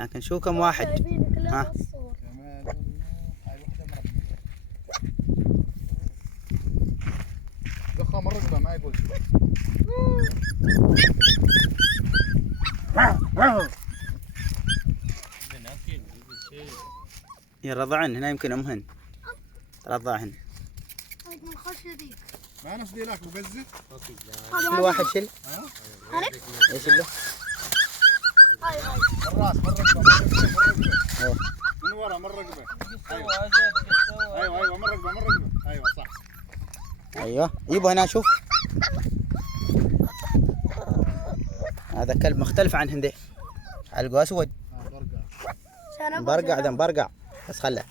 لكن شو كم واحد؟ ها ضخها مرة قبل ما يقول يرضعن هنا، يمكن امهن ترضعهن. ما نفس ديلاك مقزز. كل واحد شل. ايش له؟ الراس مرة قبل من ورا مرة قبل. ايوه مرة قبل. ايوه صح. ايوه جيبه هنا شوف. هذا كلب مختلف عن هندي. حلقه اسود. مبرقع، ده مبرقع، بس خله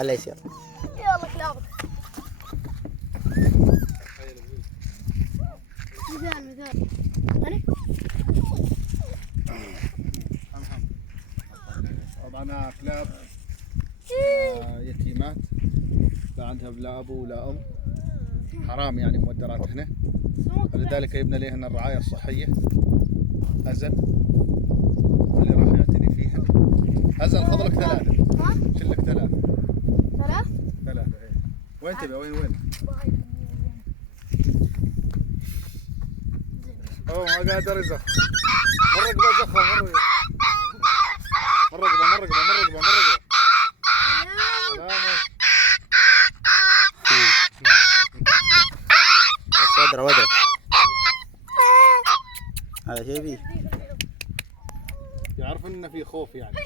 يصير. يلا كلابك. مثال طبعا كلاب يتيمات، لا عندها لا ابو ولا ام، حرام يعني مودرات هنا، فلذلك يبنى لهن الرعايه الصحيه. أزل اللي راح يعتني فيها. أزل خذ لك 3. شيل لك 3. 3 ايه. وين تبي؟ وين؟ اوه ما قادر يزخ. مرة قبل زخها مرة قبل. ودره هذا شيء فيه. يعرف ان في خوف يعني.